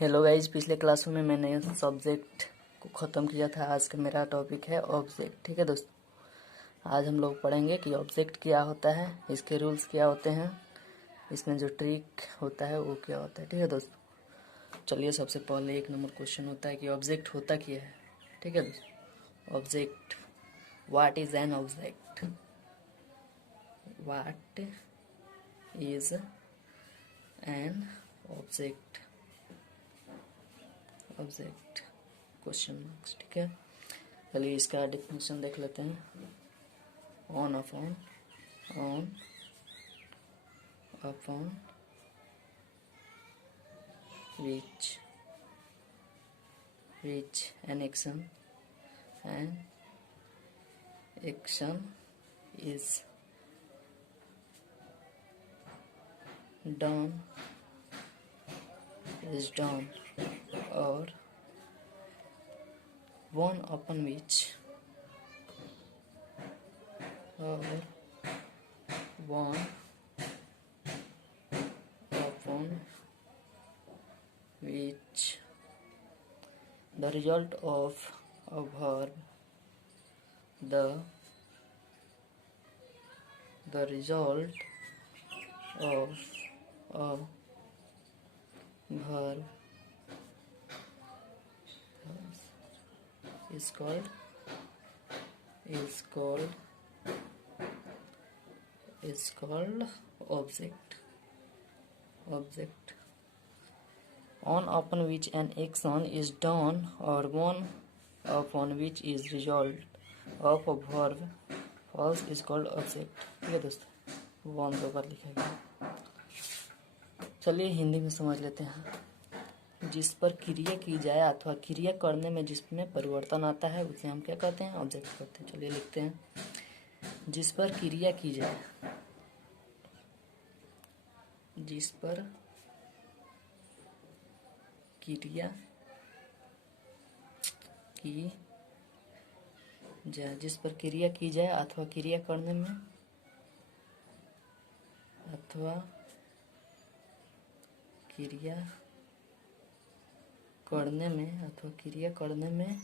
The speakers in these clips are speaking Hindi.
हेलो गाइज, पिछले क्लास में मैंने सब्जेक्ट को ख़त्म किया था। आज का मेरा टॉपिक है ऑब्जेक्ट। ठीक है दोस्तों, आज हम लोग पढ़ेंगे कि ऑब्जेक्ट क्या होता है, इसके रूल्स क्या होते हैं, इसमें जो ट्रिक होता है वो क्या होता है। ठीक है दोस्तों, चलिए सबसे पहले 1 नंबर क्वेश्चन होता है कि ऑब्जेक्ट होता क्या है। ठीक है दोस्तों, object, what is an object, what is an object, object question marks. ठीक है, चलिए इसका डेफिनेशन देख लेते हैं। On upon which an action is done or one upon which the result of a verb, the result of a verb is called object. On upon which an action is done or one upon which is result of a verb false is called object. ठीक है दोस्तों, 1 2 बार लिखा गया। चलिए हिंदी में समझ लेते हैं। जिस पर क्रिया की जाए अथवा क्रिया करने में जिसमें परिवर्तन आता है उसे हम क्या कहते हैं, ऑब्जेक्ट कहते हैं। चलिए लिखते हैं, जिस पर क्रिया की जाए, जिस पर क्रिया की जाए, जिस पर क्रिया की जाए अथवा क्रिया करने में, अथवा क्रिया करने में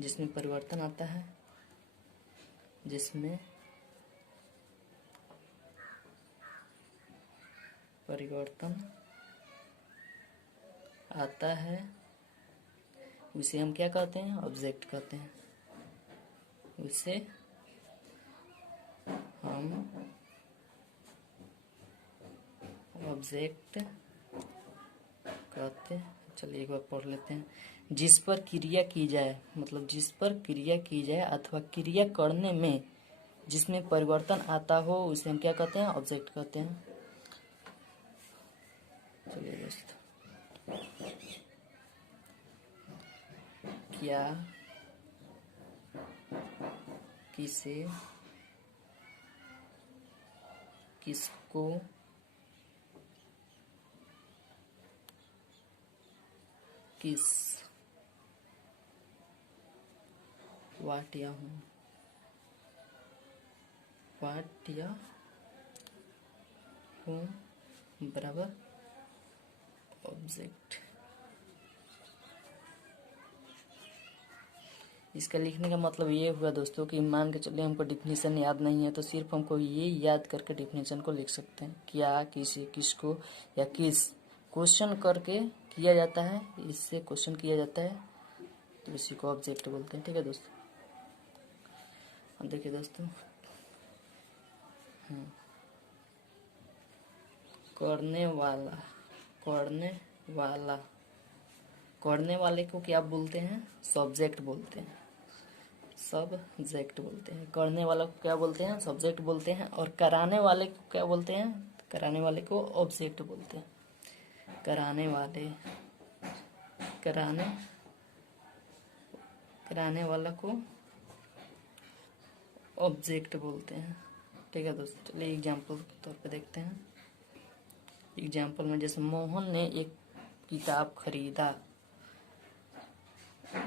जिसमें परिवर्तन आता है, जिसमें परिवर्तन आता है उसे हम क्या कहते हैं, ऑब्जेक्ट कहते हैं। उसे हम ऑब्जेक्ट कहते हैं। चलिए एक बार पढ़ लेते हैं। जिस पर क्रिया की जाए, मतलब जिस पर क्रिया की जाए अथवा क्रिया करने में जिसमें परिवर्तन आता हो उसे हम क्या कहते हैं, ऑब्जेक्ट कहते हैं। चलिए दोस्तों, क्या किसे, किसको, किस, वाट या हूँ, बराबर ऑब्जेक्ट। इसका लिखने का मतलब ये हुआ दोस्तों कि मान के चलिए हमको डिफिनीशन याद नहीं है तो सिर्फ हमको ये याद करके डिफिनीशन को लिख सकते हैं। क्या, किसे, किसको या किस क्वेश्चन करके किया जाता है, इससे क्वेश्चन किया जाता है तो इसी को ऑब्जेक्ट बोलते हैं। ठीक है दोस्तों, अब देखिए दोस्तों, करने वाले को क्या बोलते हैं, सब्जेक्ट बोलते हैं। करने वाला को क्या बोलते हैं, सब्जेक्ट बोलते हैं। और कराने वाले को क्या बोलते हैं, कराने वाले को ऑब्जेक्ट बोलते हैं। कराने वाला को ऑब्जेक्ट बोलते हैं। ठीक है दोस्तों, चलिए एग्जाम्पल के तौर पे देखते हैं। एग्जाम्पल में जैसे मोहन ने एक किताब खरीदा,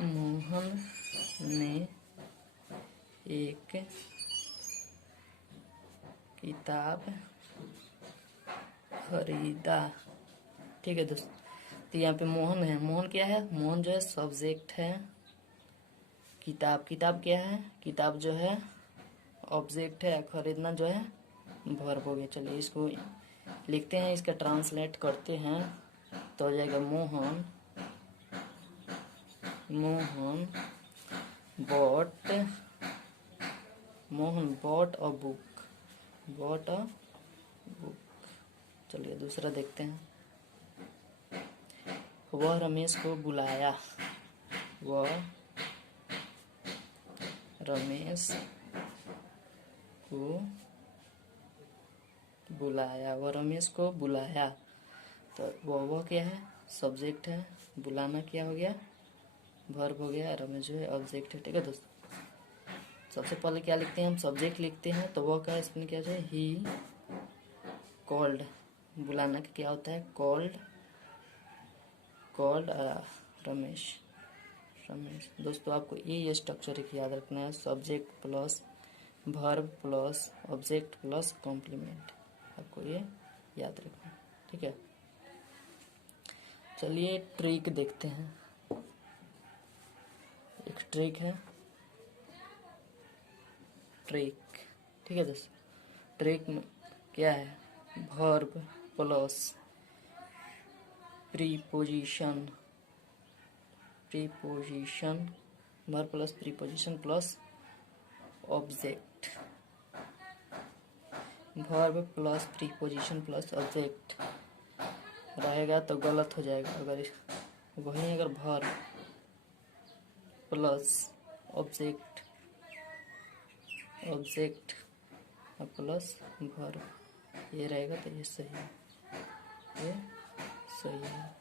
मोहन ने एक किताब खरीदा। ठीक है दोस्तों, तो यहाँ पे मोहन है, मोहन क्या है, मोहन जो है सब्जेक्ट है। किताब, किताब क्या है, किताब जो है ऑब्जेक्ट है। खरीदना जो है वर्ब हो गया। चलिए इसको लिखते हैं, इसका ट्रांसलेट करते हैं तो हो जाएगा Mohan bought a book, bought a book. चलिए दूसरा देखते हैं। वह रमेश को बुलाया, वह रमेश को बुलाया, वह रमेश को बुलाया। तो वह क्या है, सब्जेक्ट है। बुलाना क्या हो गया, वर्ब हो गया। रमेश जो है ऑब्जेक्ट है। ठीक है दोस्तों, सबसे पहले क्या लिखते हैं हम, सब्जेक्ट लिखते हैं। तो वह का स्पेलिंग क्या है, ही कॉल्ड। बुलाना का क्या होता है, कॉल्ड रमेश। दोस्तों आपको ये स्ट्रक्चर एक याद रखना है, subject plus verb plus object plus complement, आपको ये याद रखना है। ठीक है, चलिए ट्रिक देखते हैं। एक ट्रिक है, ट्रिक। ठीक है दोस्तों, ट्रिक में क्या है, verb plus preposition, verb plus preposition plus object, verb plus preposition plus object रहेगा तो गलत हो जाएगा। अगर वहीं अगर verb plus object plus verb ये रहेगा तो ये सही है, ये सही है।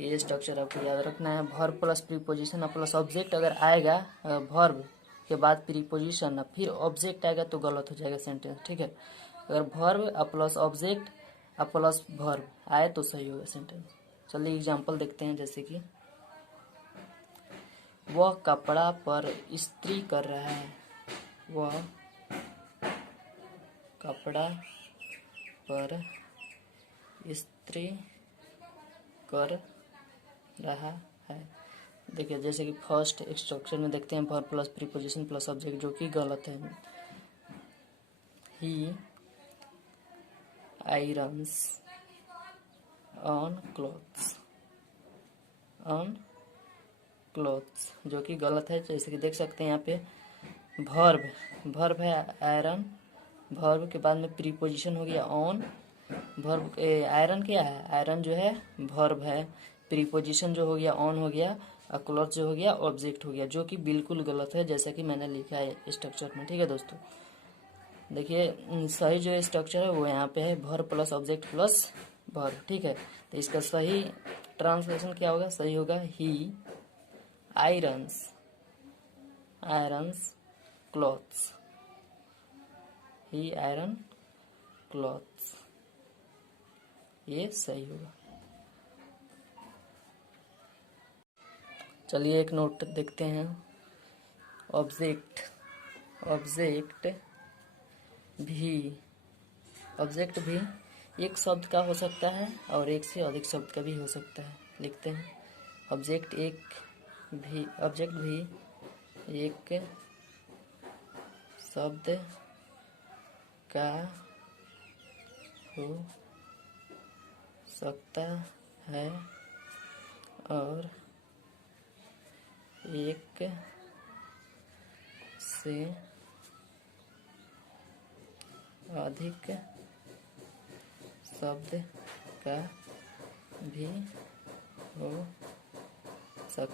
ये स्ट्रक्चर आपको याद रखना है। Verb plus preposition plus object अगर आएगा, वर्ब के बाद प्रीपोजिशन फिर ऑब्जेक्ट आएगा तो गलत हो जाएगा सेंटेंस। ठीक है, अगर verb plus object plus verb आए तो सही होगा सेंटेंस। चलिए एग्जांपल देखते हैं, जैसे कि वह कपड़ा पर इस्त्री कर रहा है, वह कपड़ा पर इस्त्री कर रहा है। देखिए जैसे कि फर्स्ट स्ट्रक्चर में देखते हैं verb plus preposition plus object, जो कि गलत है। ही आयरन्स ऑन क्लॉथ्स, जो कि गलत है। जैसे कि देख सकते हैं यहाँ पे वर्ब है आयरन, वर्ब के बाद में प्रीपोजिशन हो गया ऑन। वर्ब आयरन क्या है, आयरन जो है वर्ब है, प्रीपोजिशन जो हो गया ऑन हो गया, और क्लॉथ जो हो गया ऑब्जेक्ट हो गया, जो कि बिल्कुल गलत है जैसा कि मैंने लिखा है स्ट्रक्चर में। ठीक है दोस्तों, देखिए सही जो स्ट्रक्चर है वो यहाँ पे है, verb plus object plus verb. ठीक है, तो इसका सही ट्रांसलेशन क्या होगा, सही होगा ही आयरन्स क्लॉथ्स, ही आयरन क्लॉथ्स, ये सही होगा। चलिए एक नोट देखते हैं। ऑब्जेक्ट भी एक शब्द का हो सकता है और एक से अधिक शब्द का भी हो सकता है। लिखते हैं, ऑब्जेक्ट भी एक शब्द का हो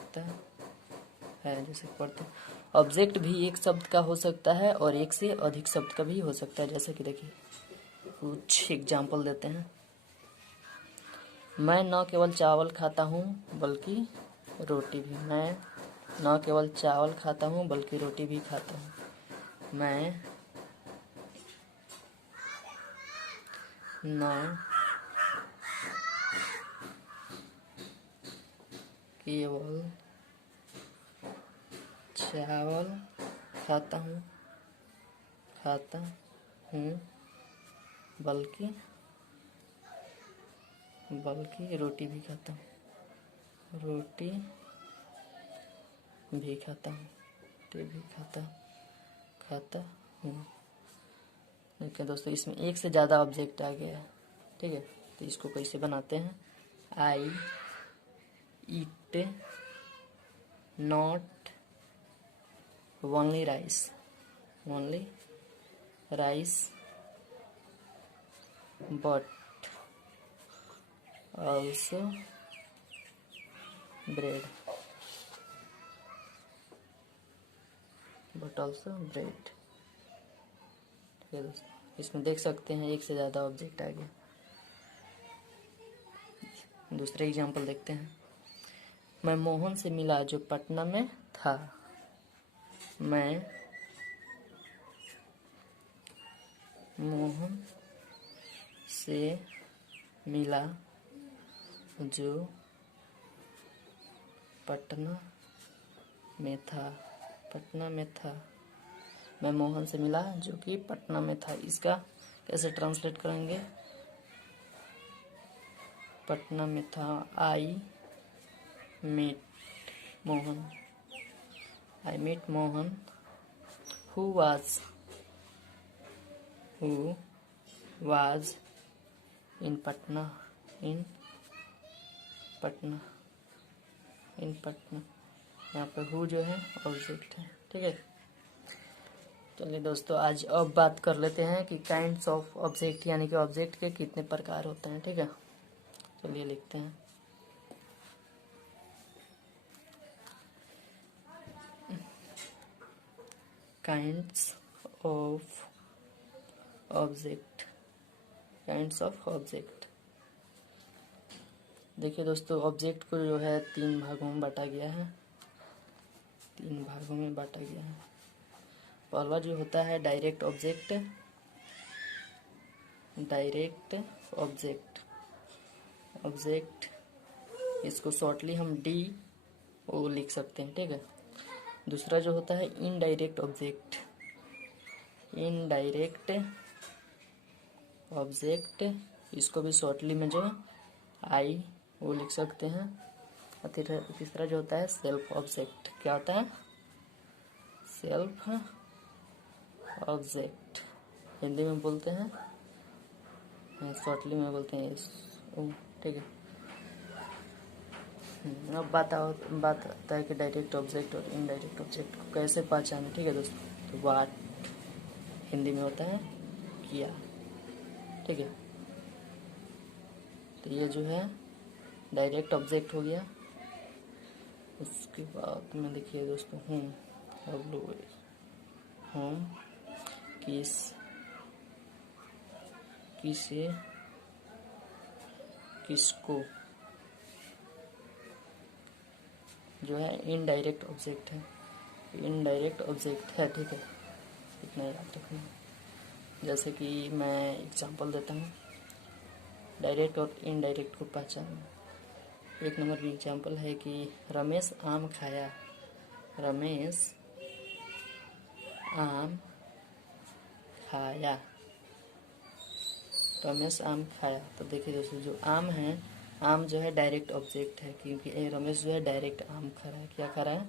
सकता है और एक से अधिक शब्द का भी हो सकता है। जैसे पढ़ते हैं, ऑब्जेक्ट भी एक शब्द का हो सकता है और एक से अधिक शब्द का भी हो सकता है। जैसे कि देखिए कुछ एग्जाम्पल देते हैं। मैं न केवल चावल खाता हूँ बल्कि रोटी भी, मैं न केवल चावल खाता हूँ बल्कि रोटी भी खाता हूँ। मैं न केवल चावल खाता हूँ बल्कि बल्कि रोटी भी खाता हूँ, रोटी भी खाता हूँ, रोटी भी खाता हूँ। देखिए दोस्तों, इसमें एक से ज़्यादा ऑब्जेक्ट आ गया है, ठीक है। तो इसको कैसे बनाते हैं? I eat not only rice, only rice but also bread, but also bread। ठीक है दोस्तों, इसमें देख सकते हैं एक से ज़्यादा ऑब्जेक्ट आ गया। दूसरा एग्जांपल देखते हैं। मैं मोहन से मिला जो पटना में था। मैं मोहन से मिला जो पटना में था, पटना में था। मैं मोहन से मिला जो कि पटना में था। इसका कैसे ट्रांसलेट करेंगे? पटना में था। I meet Mohan, I meet Mohan who was in Patna, in Patna, in Patna. यहाँ पे हु जो है ऑब्जेक्ट है, ठीक है। चलिए दोस्तों, आज अब बात कर लेते हैं कि काइंड्स ऑफ ऑब्जेक्ट, यानी कि ऑब्जेक्ट के कितने प्रकार होते हैं, ठीक है। चलिए लिखते हैं। Kinds of object, kinds of object. देखिए दोस्तों, ऑब्जेक्ट को जो है 3 भागों में बांटा गया है, 3 भागों में बांटा गया है। पहला जो होता है direct object, direct object, object इसको शॉर्टली हम डी ओ लिख सकते हैं, ठीक है। दूसरा जो होता है इनडायरेक्ट ऑब्जेक्ट, इनडायरेक्ट ऑब्जेक्ट इसको भी शॉर्टली में जो आई वो लिख सकते हैं। और तीसरा जो होता है सेल्फ ऑब्जेक्ट। क्या होता है? Self object. हिंदी में बोलते हैं, शॉर्टली में बोलते हैं ठीक है। अब बात आता है कि डायरेक्ट ऑब्जेक्ट और इनडायरेक्ट ऑब्जेक्ट को कैसे पहचानें, ठीक है दोस्तों। तो वाट हिंदी में होता है किया, ठीक है। तो ये जो है डायरेक्ट ऑब्जेक्ट हो गया। उसके बाद में देखिए दोस्तों, होम किसे किसको जो है इनडायरेक्ट ऑब्जेक्ट है, इनडायरेक्ट ऑब्जेक्ट है, ठीक है। इतना याद रखना। जैसे कि मैं एग्जांपल देता हूँ डायरेक्ट और इनडायरेक्ट को पहचानना। 1 नंबर की एग्जांपल है कि रमेश आम खाया, रमेश आम खाया, रमेश आम खाया। तो देखिए दोस्तों, जो आम है, आम जो है डायरेक्ट ऑब्जेक्ट है, क्योंकि रमेश जो है डायरेक्ट आम खा रहा है। क्या खा रहा है?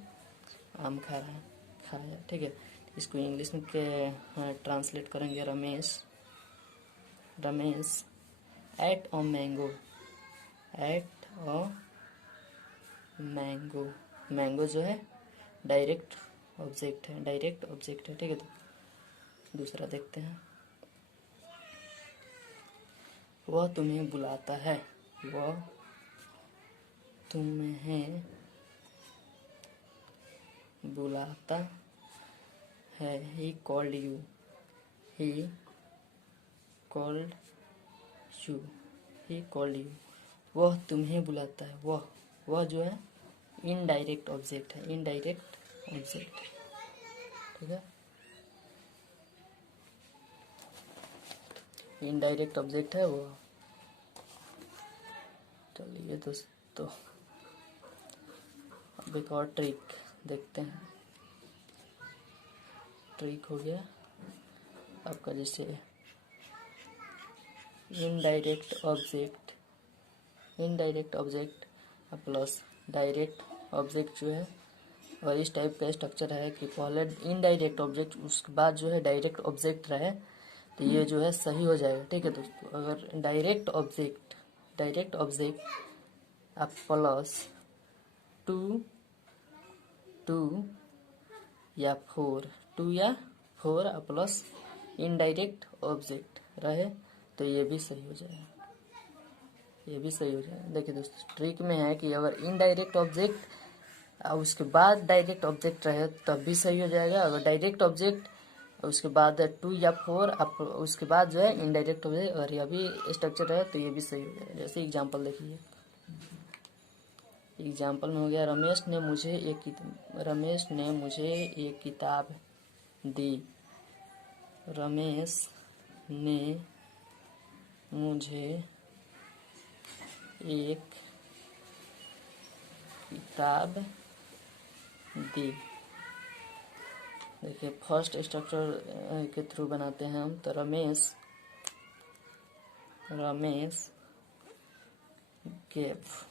आम खा रहा है, खाया, ठीक है। इसको इंग्लिश में ट्रांसलेट करेंगे। Ramesh at a mango, at a mango. Mango जो है डायरेक्ट ऑब्जेक्ट है, डायरेक्ट ऑब्जेक्ट है, ठीक है। तो दूसरा देखते हैं। वह तुम्हें बुलाता है, वह तुम्हें बुलाता है। He called you, he called you, he called you. वह तुम्हें बुलाता है, वह जो है इनडायरेक्ट ऑब्जेक्ट है, इनडायरेक्ट ऑब्जेक्ट, ठीक है। इनडायरेक्ट ऑब्जेक्ट है वो। चलिए दोस्तों, अब एक और ट्रिक देखते हैं। ट्रिक हो गया आपका, जैसे indirect object indirect object plus direct object जो है, और इस टाइप का स्ट्रक्चर है कि पहले इनडायरेक्ट ऑब्जेक्ट उसके बाद जो है डायरेक्ट ऑब्जेक्ट रहे तो ये जो है सही हो जाएगा। ठीक है दोस्तों, अगर डायरेक्ट ऑब्जेक्ट आप प्लस 2 या 4 और प्लस इनडायरेक्ट ऑब्जेक्ट रहे तो ये भी सही हो जाएगा, देखिए दोस्तों, ट्रिक में है कि अगर इनडायरेक्ट ऑब्जेक्ट और उसके बाद डायरेक्ट ऑब्जेक्ट रहे तब भी सही हो जाएगा। अगर डायरेक्ट ऑब्जेक्ट उसके बाद 2 या 4 आप उसके बाद जो है इनडायरेक्ट ऑब्जेक्ट अगर यह भी स्ट्रक्चर है तो ये भी सही हो जाएगा। जैसे एग्जांपल देखिए, एग्जांपल में हो गया रमेश ने मुझे एक किताब दी। रमेश ने मुझे एक किताब दी। देखिए फर्स्ट स्ट्रक्चर के थ्रू बनाते हैं हम, तो Ramesh gave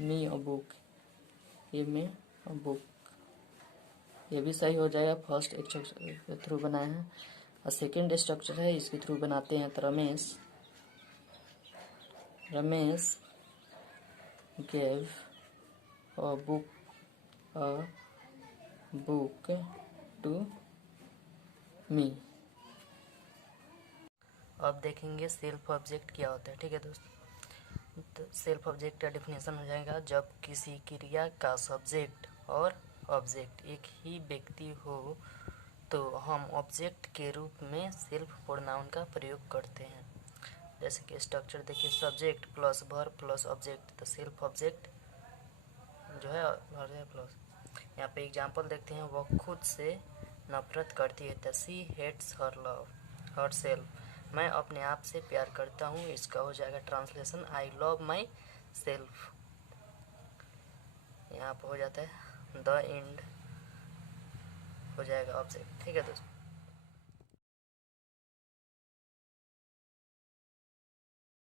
me a book, ये भी सही हो जाएगा, फर्स्ट स्ट्रक्चर के थ्रू बनाए हैं। और सेकेंड स्ट्रक्चर है इसके थ्रू बनाते हैं, तो Ramesh gave a book to me। अब देखेंगे सेल्फ ऑब्जेक्ट क्या होता है। ठीक है दोस्तों, तो सेल्फ ऑब्जेक्ट का डिफिनेशन हो जाएगा, जब किसी क्रिया का सब्जेक्ट और ऑब्जेक्ट एक ही व्यक्ति हो तो हम ऑब्जेक्ट के रूप में सेल्फ प्रोनाउन का प्रयोग करते हैं। जैसे कि स्ट्रक्चर देखिए, subject plus verb plus object, तो सेल्फ ऑब्जेक्ट जो है प्लस। यहाँ पे एग्जांपल देखते हैं, वह खुद से नफरत करती है, तो शी हेट्स हर सेल्फ, मैं अपने आप से प्यार करता हूँ। इसका हो जाएगा translation, I love my self. यहाँ पर हो जाता है द एंड हो जाएगा ऑब्जेक्ट। ठीक है दोस्तों।